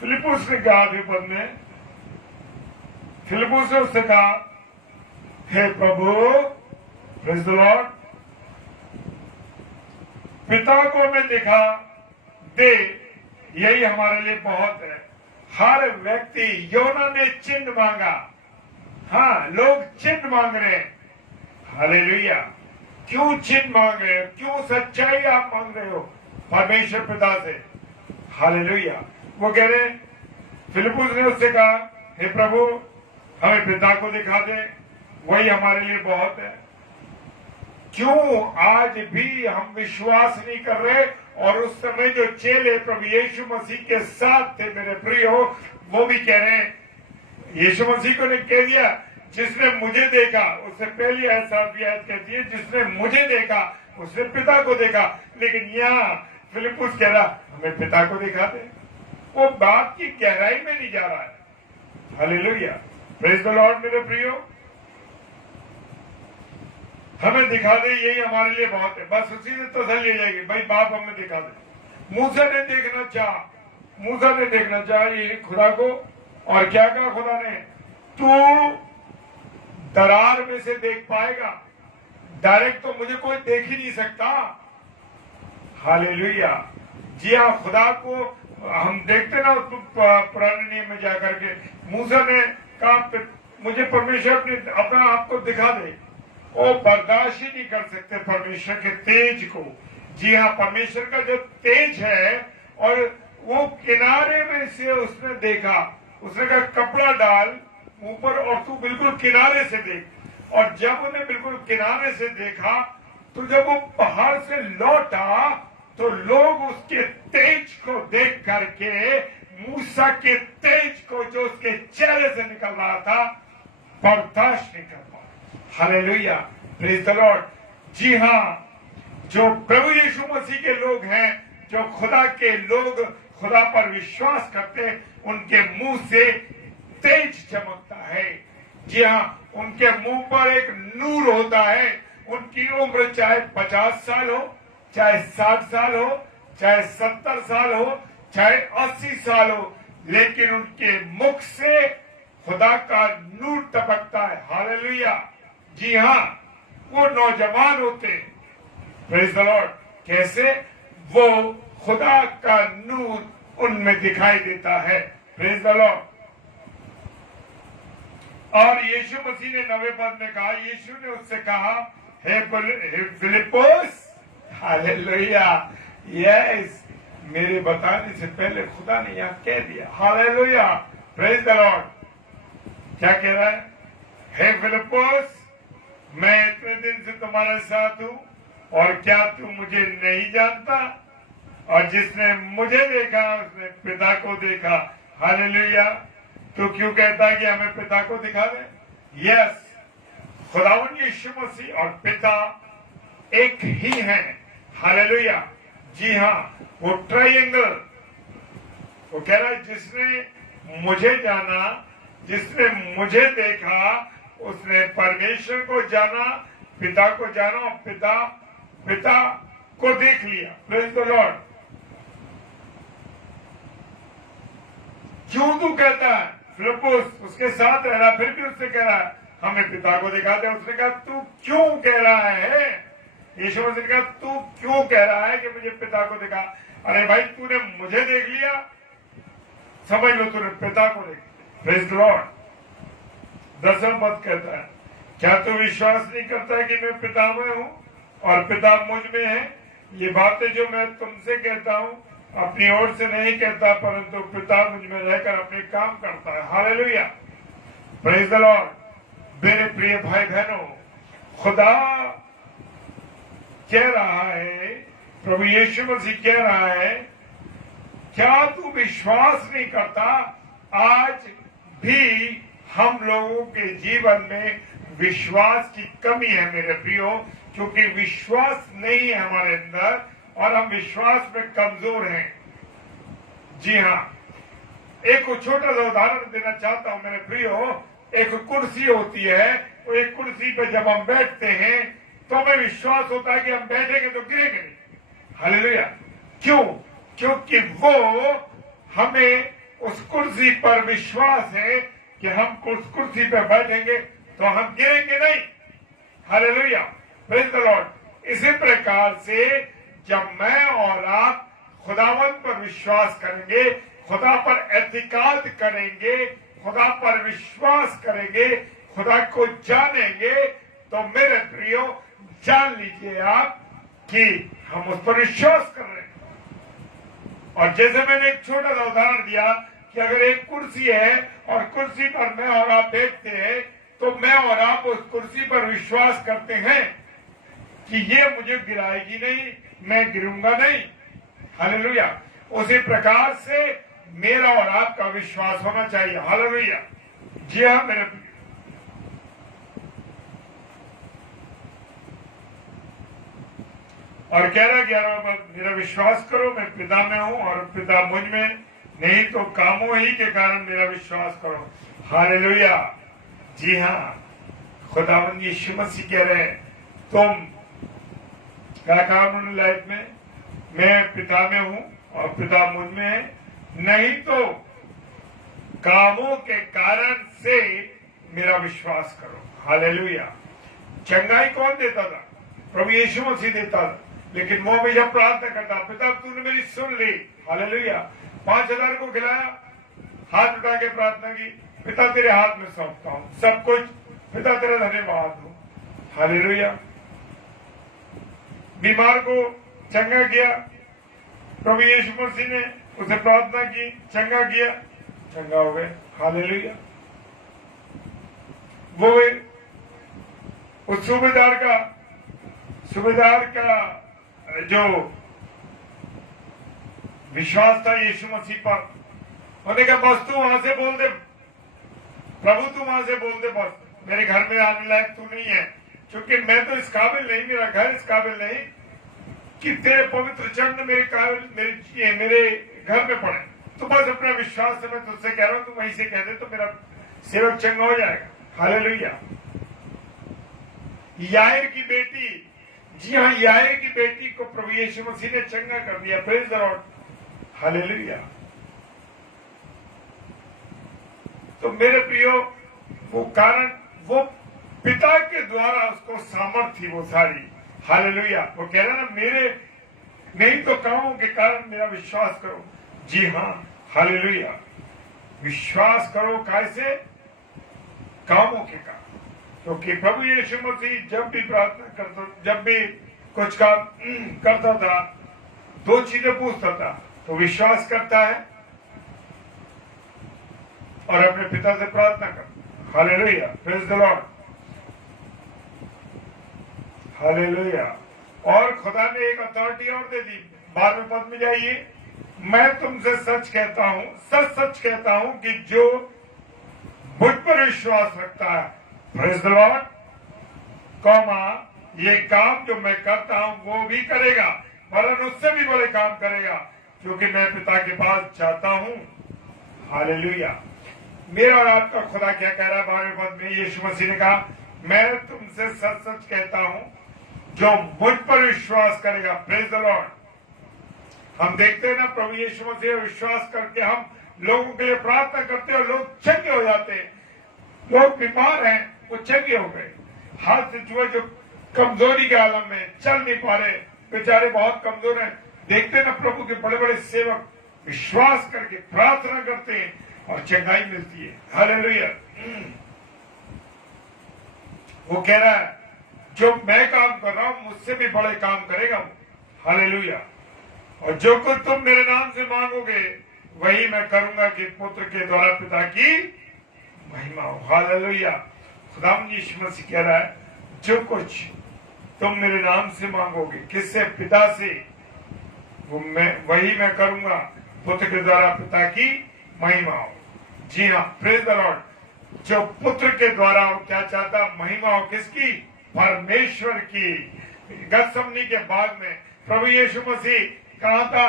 फिलिपुस ने कहा पद में, फिलिपुस ने उससे कहा हे प्रभु, प्रेज द लॉर्ड, पिता को मैं दिखा दे, यही हमारे लिए बहुत है। हर व्यक्ति, योना ने चिन्ह मांगा। हाँ, लोग चिन्ह मांग रहे हैं। हालेलुया। क्यों चिन्ह मांग रहे हो? क्यों सच्चाई आप मांग रहे हो परमेश्वर पिता से? हालेलुया। वो कह रहे, फिलिपुस ने उससे कहा हे प्रभु, हमें पिता को दिखा दे, वही हमारे लिए बहुत है। क्यों आज भी हम विश्वास नहीं कर रहे? और उस समय जो चेले प्रभु यीशु मसीह के साथ थे मेरे प्रिय हो, वो भी कह रहे हैं, यीशु मसीह को ने कह दिया जिसने मुझे देखा, उससे पहली आयत कहती है जिसने मुझे देखा उसने पिता को देखा। लेकिन यहाँ फिलिपुस कह रहा हमें पिता को दिखा दे। वो बात की गहराई में नहीं जा रहा है। हालेलुया। प्रेज द लॉर्ड मेरे प्रियो। हमें दिखा दे, यही हमारे लिए बहुत है। बस उसी से तसल्ली हो जाएगी, भाई बाप हमें दिखा दे। मूसा ने देखना चाहा ये खुदा को, और क्या कहा खुदा ने? तू दरार में से देख पाएगा, डायरेक्ट तो मुझे कोई देख ही नहीं सकता। हालेलुया। जी हाँ, खुदा को हम देखते ना पुराने नियम में जाकर के, मूसा ने कहा मुझे परमेश्वर अपना आप को दिखा दे। वो बर्दाश्त ही नहीं कर सकते परमेश्वर के तेज को। जी हाँ, परमेश्वर का जो तेज है, और वो किनारे में से उसने देखा, उसने कहा कपड़ा डाल ऊपर और तू बिल्कुल किनारे से देख। और जब उन्हें बिल्कुल किनारे से देखा, तो जब वो पहाड़ से लौटा तो लोग उसके तेज को देख करके, मूसा के तेज को जो उसके चेहरे से निकल रहा था, बर्दाश्त नहीं कर पाए। हालेलुया। Praise the lord. जी हाँ, जो प्रभु यीशु मसीह के लोग हैं, जो खुदा के लोग खुदा पर विश्वास करते हैं, उनके मुंह से तेज चमकता है। जी हाँ, उनके मुंह पर एक नूर होता है। उनकी उम्र चाहे 50 साल हो, चाहे 60 साल हो, चाहे 70 साल हो, चाहे 80 साल हो, लेकिन उनके मुख से खुदा का नूर टपकता है। हालेलुया। जी हाँ, वो नौजवान होते, प्रेज द लॉर्ड, कैसे? वो खुदा का नूर उनमें दिखाई देता है। Praise the Lord. और यीशु मसीह ने 9वें पद में कहा, यीशु ने उससे कहा, हे फिलिप्पुस, हालेलुया, यस, मेरे बताने से पहले खुदा ने यहां कह दिया, हालेलुया, प्रेज द लॉर्ड। क्या कह रहा है? हे फिलिप्पुस, मैं इतने दिन से तुम्हारे साथ हूं और क्या तू मुझे नहीं जानता? और जिसने मुझे देखा उसने पिता को देखा। हालेलुया। तो क्यों कहता है कि हमें पिता को दिखा दे? यस, खुदावंद यीशु मसीह और पिता एक ही हैं। हालेलुया। जी हाँ, वो ट्रायंगल, वो कह रहा है जिसने मुझे जाना, जिसने मुझे देखा, उसने परमेश्वर को जाना, पिता को जाना और पिता को देख लिया। Praise the Lord. क्यों तू कहता है फिलिप्पुस उसके साथ रह रहा, फिर भी उससे कह रहा है हमें पिता को दिखा दे? उसने कहा तू क्यों कह रहा है? यीशु मसीह ने कहा तू क्यों कह रहा है कि मुझे पिता को दिखा? अरे भाई, तूने मुझे देख लिया, समझ लो तूने पिता को देख लिया। Praise the Lord. 10वां पद कहता है, क्या तू विश्वास नहीं करता है कि मैं पिता में हूं और पिता मुझ में है? ये बातें जो मैं तुमसे कहता हूं अपनी ओर से नहीं कहता, परंतु पिता मुझ में रहकर अपने काम करता है। Hallelujah, praise the Lord. मेरे प्रिय भाई बहनों, खुदा कह रहा है, प्रभु यीशु मसीह कह रहा है, क्या तू विश्वास नहीं करता? आज भी हम लोगों के जीवन में विश्वास की कमी है मेरे प्रियो, क्योंकि विश्वास नहीं है हमारे अंदर और हम विश्वास में कमजोर हैं। जी हाँ, एक छोटा सा उदाहरण देना चाहता हूं मेरे प्रियो। एक कुर्सी होती है, तो एक कुर्सी पे जब हम बैठते हैं तो हमें विश्वास होता है कि हम बैठेंगे तो गिरेंगे नहीं। हालेलुया। क्यों? क्योंकि वो हमें उस कुर्सी पर विश्वास है कि हम उस कुर्सी पर बैठेंगे तो हम गिरेंगे नहीं। Hallelujah, praise the Lord. इसी प्रकार से जब मैं और आप खुदावंत पर विश्वास करेंगे, खुदा पर एतिकाद करेंगे, खुदा पर विश्वास करेंगे, खुदा को जानेंगे, तो मेरे प्रियो जान लीजिए आप कि हम उस पर विश्वास कर रहे हैं। और जैसे मैंने एक छोटा सा उदाहरण दिया कि अगर एक कुर्सी है और कुर्सी पर मैं और आप बैठते हैं, तो मैं और आप उस कुर्सी पर विश्वास करते हैं कि ये मुझे गिराएगी नहीं, मैं गिरूंगा नहीं। हालेलुया। उसी प्रकार से मेरा और आपका विश्वास होना चाहिए। हालेलुया। जी हाँ मेरे, और कह रहा 11वां, मेरा विश्वास करो मैं पिता में हूं और पिता मुझ में, नहीं तो कामों ही के कारण मेरा विश्वास करो। हालेलुया। जी हाँ, खुदावंद यीशु मसीह कह रहे हैं, तुम क्या कहा उन्होंने लाइफ में? मैं पिता में हूं और पिता मुझ में है, नहीं तो कामों के कारण से मेरा विश्वास करो। हालेलुया। चंगाई कौन देता था? प्रभु यीशु मसीह देता था, लेकिन वो हमेशा प्रार्थना करता, पिता तूने मेरी सुन ली। हालेलुया। 5000 को खिलाया, हाथ उठा के प्रार्थना की, पिता तेरे हाथ में सौंपता हूं सब कुछ, पिता तेरा धन्यवाद हो। हालेलुया। बीमार को चंगा किया, प्रभु यीशु मसीह ने उसे प्रार्थना की, चंगा किया, चंगा हो गए। हालेलुया। वो उस सूबेदार का जो विश्वास था यीशु मसीह पर, उन्होंने कहा बस तू वहां से बोल दे, प्रभु तू वहां से बोल दे, बस मेरे घर में आने लायक तू नहीं है, क्योंकि मैं तो इस काबिल नहीं, मेरा घर इस काबिल नहीं कि तेरे पवित्र चरण मेरे घर में पड़े। तो बस अपना विश्वास से मैं तुझसे कह रहा हूं, तू वहीं से कह दे तो मेरा सेवक चंगा हो जाएगा। हालेलुया। यायर की बेटी, जी हाँ, यायर की बेटी को प्रभु यीशु मसीह ने चंगा कर दिया। Praise the lord. हालेलुया। तो मेरे प्रियो, वो कारण, वो पिता के द्वारा उसको सामर्थ्य थी वो सारी। हालेलुया। वो कह रहा ना, नहीं तो कामों के कारण मेरा विश्वास करो। जी हाँ, हालेलुया। विश्वास करो कैसे? कामों के कारण। क्योंकि प्रभु यीशु मसीह जब भी प्रार्थना करता, जब भी कुछ काम करता था, दो चीजें पूछता था। तो विश्वास करता है और अपने पिता से प्रार्थना करता। Hallelujah, praise the lord, hallelujah. और खुदा ने एक अथॉरिटी और दे दी। 12वें पद में जाइए। मैं तुमसे सच कहता हूं, सच सच कहता हूं कि जो मुझ पर विश्वास रखता है, प्रेज द लॉर्ड, कौमा, ये काम जो मैं करता हूं वो भी करेगा, वरन उससे भी बड़े काम करेगा, क्योंकि मैं पिता के पास जाता हूं। हालेलुया। मेरा और आपका खुदा क्या कह रहा है 12वें पद में? यीशु मसीह ने कहा, मैं तुमसे सच सच कहता हूं, जो मुझ पर विश्वास करेगा, प्रेज द लॉर्ड। हम देखते हैं ना, प्रभु यीशु मसीह विश्वास करके हम लोगों के लिए प्रार्थना करते हैं और लोग चंगे हो जाते हैं। लोग बीमार हैं, वो चंगे हो गए। हाथ से छुए जो कमजोरी के आलम में चल नहीं पा रहे, बेचारे बहुत कमजोर हैं। देखते हैं ना, प्रभु के बड़े बड़े सेवक विश्वास करके प्रार्थना करते हैं और चंगाई मिलती है। हालेलुया। वो कह रहा है, जो मैं काम कर रहा हूं मुझसे भी बड़े काम करेगा वो। हालेलुया। और जो कुछ तुम मेरे नाम से मांगोगे वही मैं करूंगा, कि पुत्र के द्वारा पिता की महिमा हो। हालेलुया। खुदावंद यीशु मसीह कह रहा है, जो कुछ तुम मेरे नाम से मांगोगे, किससे? पिता से, वो वही मैं करूंगा, पुत्र के द्वारा पिता की महिमा हो। जी हाँ, प्रेज द लॉर्ड। जो पुत्र के द्वारा वो क्या चाहता? महिमा हो। किसकी? परमेश्वर की। गतसमनी के बाद में प्रभु यीशु मसीह कहा था,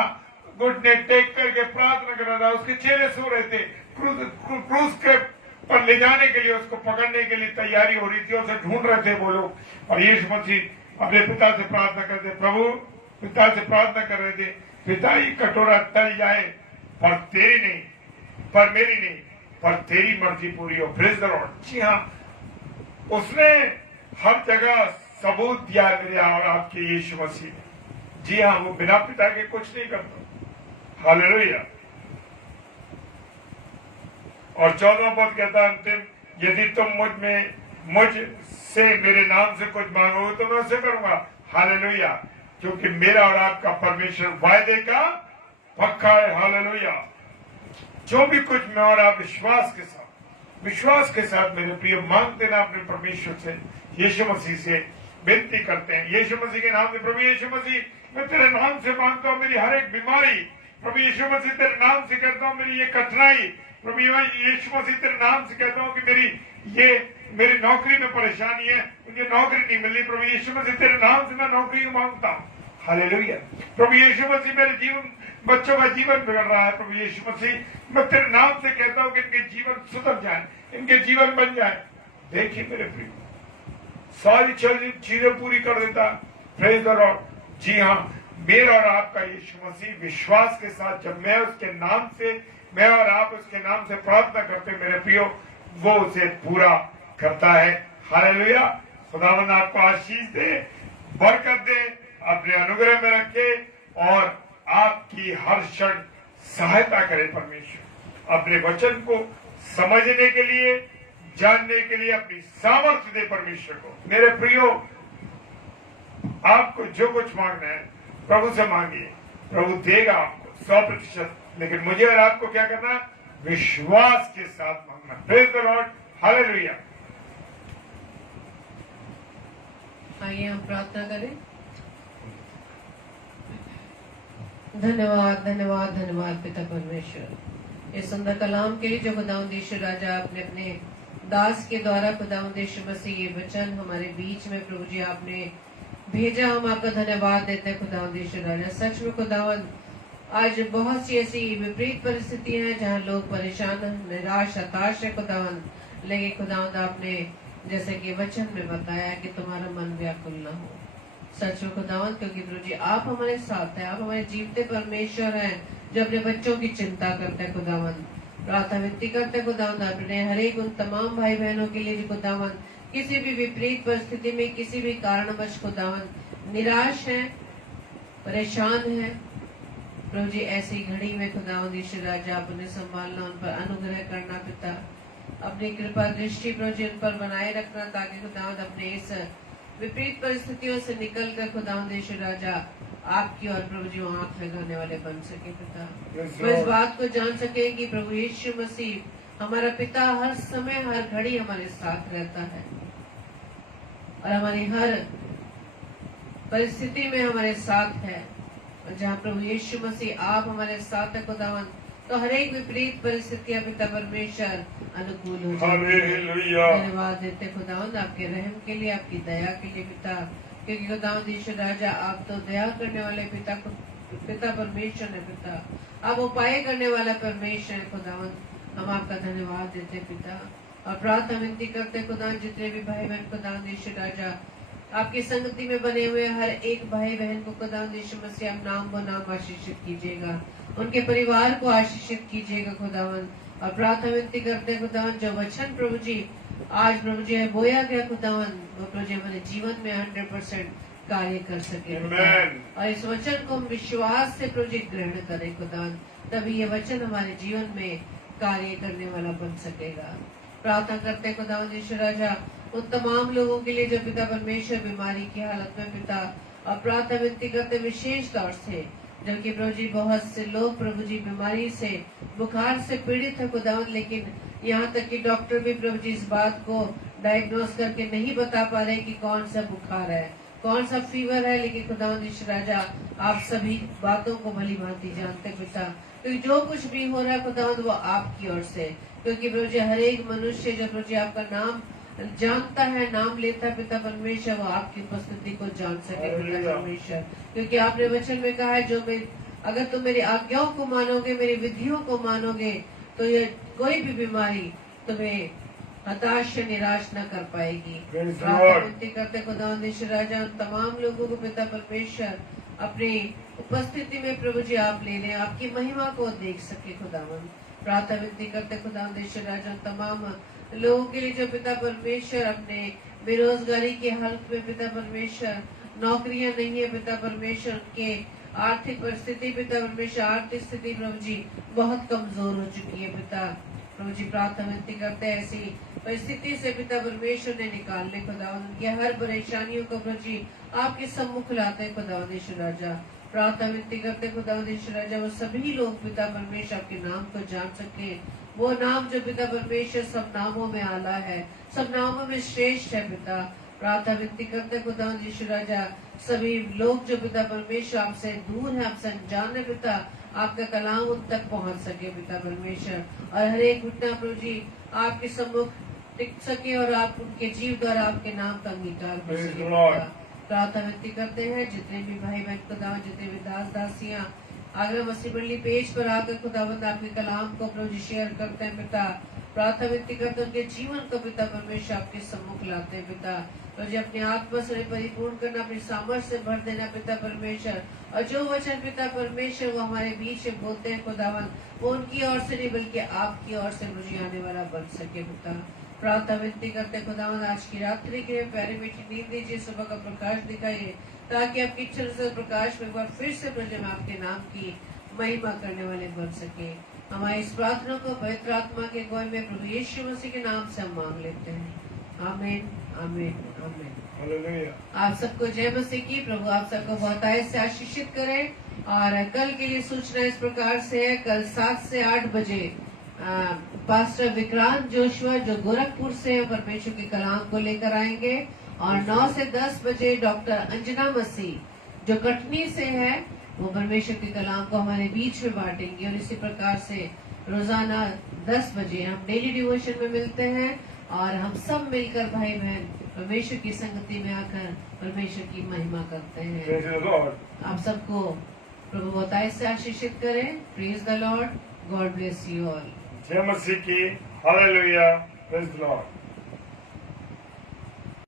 घुटने टेक करके प्रार्थना कर रहा था। उसके चेहरे सो रहे थे, क्रूस के पर ले जाने के लिए, उसको पकड़ने के लिए तैयारी हो रही थी, उसे ढूंढ रहे थे वो लोग। और यीशु मसीह अपने पिता से प्रार्थना करते, प्रभु पिता से प्रार्थना कर रहे थे, पिता ही कटोरा टल जाए, पर तेरी नहीं, पर मेरी नहीं, पर तेरी मर्जी पूरी हो। Praise the lord. जी हाँ, उसने हर जगह सबूत दिया मेरे और आपके यीशु मसीह ने। जी हाँ, वो बिना पिता के कुछ नहीं करता। हालेलुया। और 14वां पद कहता है अंतिम, यदि तुम मुझसे मेरे नाम से कुछ मांगोगे तो मैं उसे करूंगा। हालेलुया। क्योंकि मेरा और आपका परमेश्वर वायदे का पक्का है। हालेलुया। जो भी कुछ मैं और आप विश्वास के साथ मेरे प्रिय मांगते ना अपने परमेश्वर से, यीशु मसीह से विनती करते हैं। यीशु मसीह के नाम से, प्रभु यीशु मसीह, मैं तेरे नाम से मांगता हूँ मेरी हर एक बीमारी, प्रभु यीशु मसीह तेरे नाम से कहता हूँ मेरी ये कठिनाई, प्रभु यीशु मसीह तेरे नाम से कहता हूँ कि मेरी नौकरी में परेशानी है, मुझे नौकरी नहीं मिल रही, प्रभु यीशु मसीह तेरे नाम से मैं नौकरी मांगता हूँ। हालेलुया। प्रभु यीशु मसीह, मेरे जीवन, बच्चों का जीवन बिगड़ रहा है, प्रभु यीशु मसीह मैं तेरे नाम से कहता हूँ कि इनके जीवन सुधर जाए, इनके जीवन बन जाए। देखिए मेरे प्रिय, सारी चीजें पूरी कर देता। Praise the lord. जी हाँ, मेरा और आपका यीशु मसीह विश्वास के साथ, जब मैं उसके नाम से, मैं और आप उसके नाम से प्रार्थना करते मेरे प्रियो, वो उसे पूरा करता है। हालेलुया। खुदावंद आपको आशीष दे, बरकत दे, अपने अनुग्रह में रखे और आपकी हर क्षण सहायता करे। परमेश्वर अपने वचन को समझने के लिए, जानने के लिए अपनी सामर्थ्य दे परमेश्वर को। मेरे प्रियो, आपको जो कुछ मांगना है प्रभु से मांगिए, प्रभु देगा आपको 100%। लेकिन मुझे और आपको क्या करना है? विश्वास के साथ मांगना। Praise the lord. हालेलुया। आइए हम प्रार्थना करें। धन्यवाद धन्यवाद धन्यवाद पिता परमेश्वर, इस सुंदर कलाम के लिए जो खुदावंद यीशु राजा आपने अपने दास के द्वारा खुदावंद यीशु मसीह ये वचन हमारे बीच में प्रभु जी आपने भेजा, हम आपका धन्यवाद देते हैं खुदावंद यीशु राजा। सच में खुदावंद, आज बहुत सी ऐसी विपरीत परिस्थितियां हैं जहाँ लोग परेशान, निराश, हताश है खुदावंद, लेकिन खुदावंद आपने जैसे कि वचन में बताया कि तुम्हारा मन व्याकुल न हो। सच में खुदावंद, क्योंकि प्रभु जी आप हमारे साथ हैं, आप हमारे जीवते परमेश्वर हैं जो अपने बच्चों की चिंता करते हैं खुदावंद। प्रार्थना विनती करते हैं खुदावंद अपने हर एक उन तमाम भाई बहनों के लिए जो खुदावंद किसी भी विपरीत परिस्थिति में, किसी भी कारणवश खुदावंद निराश है, परेशान हैं, प्रभु जी ऐसी घड़ी में खुदावंद यीशु राजा आप उन्हें संभालना, उन पर अनुग्रह करना पिता, अपनी कृपा दृष्टि प्रभु जी उन पर बनाए रखना, ताकि खुदावंद अपने इस विपरीत परिस्थितियों से निकलकर खुदावंद यीशु राजा आपकी और प्रभु जी आंख लगाने वाले बन सके पिता। वो इस बात को जान सके कि प्रभु यीशु मसीह हमारा पिता हर समय हर घड़ी हमारे साथ रहता है और हमारी हर परिस्थिति में हमारे साथ है। और जहाँ प्रभु यीशु मसीह आप हमारे साथ है खुदावन, तो हर एक विपरीत परिस्थितियां पिता परमेश्वर अनुकूल हो जाती है। धन्यवाद देते खुदावन आपके रहम के लिए, आपकी दया के लिए पिता, क्योंकि खुदावन यीशु राजा आप तो दया करने वाले पिता परमेश्वर है पिता, आप उपाय करने वाला परमेश्वर है खुदावन। हम आपका धन्यवाद देते पिता और प्रार्थना विनती करते खुदावन, जितने भी भाई बहन खुदावन यीशु राजा आपकी संगति में बने हुए हर एक भाई बहन को खुदावंद यीशु मसीह आप नाम ब नाम आशीषित कीजिएगा, उनके परिवार को आशीषित कीजिएगा खुदावंद। और प्रार्थना विनती करते खुदावंद, जो वचन प्रभु जी आज प्रभु जी है बोया गया खुदावंद, वो प्रभु जी हमारे जीवन में 100% कार्य कर सके और इस वचन को हम विश्वास से प्रभु जी ग्रहण करें खुदावंद, तभी ये वचन हमारे जीवन में कार्य करने वाला बन सकेगा। प्रार्थना करते खुदावंद यीशु राजा उन तमाम लोगों के लिए जो पिता परमेश्वर बीमारी की हालत में पिता, और प्रार्थना विनती करते विशेष तौर से जबकि प्रभु जी बहुत से लोग प्रभु जी बीमारी से बुखार से पीड़ित है खुदावंद, लेकिन यहाँ तक कि डॉक्टर भी प्रभु जी इस बात को डायग्नोस करके नहीं बता पा रहे कि कौन सा बुखार है, कौन सा फीवर है, लेकिन खुदावंद यीशु राजा आप सभी बातों को भली भांति जानते पिता, क्योंकि जो कुछ भी हो रहा है खुदावंद वो आपकी ओर से, क्योंकि प्रभु जी हर एक मनुष्य जो प्रभु जी आपका नाम जानता है, नाम लेता है पिता परमेश्वर, वो आपकी उपस्थिति को जान सके पिता परमेश्वर, क्योंकि आपने वचन में कहा है, जो अगर तुम मेरी आज्ञाओं को मानोगे, मेरी विधियों को मानोगे, तो ये कोई भी बीमारी तुम्हें हताश या निराश न कर पाएगी। विनती करते खुदावंद यीशु राजा उन तमाम लोगों को पिता परमेश्वर अपनी उपस्थिति में प्रभु जी आप ले लें, आपकी महिमा को देख सके खुदावंद। प्रार्थना विनती करते खुदावंद यीशु राजा तमाम लोगों के लिए जो पिता परमेश्वर अपने बेरोजगारी के हालत में पिता परमेश्वर नौकरियां नहीं है पिता परमेश्वर, उनके आर्थिक परिस्थिति पिता परमेश्वर आर्थिक स्थिति प्रभु जी बहुत कमजोर हो चुकी है पिता प्रभु जी, प्रार्थना विनती करते हैं ऐसी परिस्थिति से पिता परमेश्वर ने निकालने खुदावंद, उनकी हर परेशानियों को प्रभु जी आपके सम्मुख लाते खुदावंद यीशु राजा। प्रार्थना विनती करते खुदावंद यीशु राजा वो सभी लोग पिता परमेश्वर आपके नाम को जान सके, वो नाम जो पिता परमेश्वर सब नामों में आला है, सब नामों में श्रेष्ठ है पिता। प्रार्थना विनती करते खुदावंद यीशु राजा सभी लोग जो पिता परमेश्वर आपसे दूर है, आपसे अनजान है पिता, आपका कलाम उन तक पहुंच सके पिता परमेश्वर, और हर एक घुटना प्रभु जी आपके सम्मुख टिक सके और आप उनके जीव द्वारा आपके नाम का अंगीकार कर सके। प्रार्थना विनती करते हैं जितने भी भाई बहन खुदावंद, जितने भी दास दासियां आगरा मसीह मंडली पेज पर आकर खुदावंद आपके कलाम को प्रभु जी शेयर करते हैं पिता, प्रार्थना विनती करते हैं उनके जीवन को पिता परमेश्वर आपके सम्मुख लाते हैं पिता, और जो अपने आत्मा से परिपूर्ण करना, अपनी सामर्थ्य से भर देना पिता परमेश्वर, और जो वचन पिता परमेश्वर वो हमारे बीच में बोलते हैं खुदावन, वो उनकी ओर से नहीं बल्कि आपकी ओर से मुझे आने वाला बन सके पिता। प्रार्थना विनती करते खुदावन आज की रात्रि के प्यारी मीठी नींद दीजिए, सुबह का प्रकाश दिखाइए, ताकि आपकी इच्छा से प्रकाश में एक बार फिर से प्रभु हम आपके नाम की महिमा करने वाले बन सके। हमारी इस प्रार्थना को पवित्र आत्मा के अगुवाई में प्रभु यीशु मसीह के नाम से हम मांग लेते हैं, आमीन आमीन आमीन। आप सबको जय मसीह की। प्रभु आप सबको बहुत आय से आशीषित करें। और कल के लिए सूचना इस प्रकार से है, कल 7 से 8 बजे पास्टर विक्रांत जोशुआ जो गोरखपुर से परमेश्वर के कलाम को लेकर आएंगे, और 9 से 10 बजे डॉक्टर अंजना मसीह जो कटनी से है वो परमेश्वर के कलाम को हमारे बीच में बांटेंगे। और इसी प्रकार से रोजाना 10 बजे हम डेली डिवोशन में मिलते हैं और हम सब मिलकर भाई बहन परमेश्वर की संगति में आकर परमेश्वर की महिमा करते हैं। आप सबको प्रभु बताए से आशीषित करें। Praise the Lord, God bless you all. जय मसीह की, हालेलुया, प्रेज द लॉर्ड।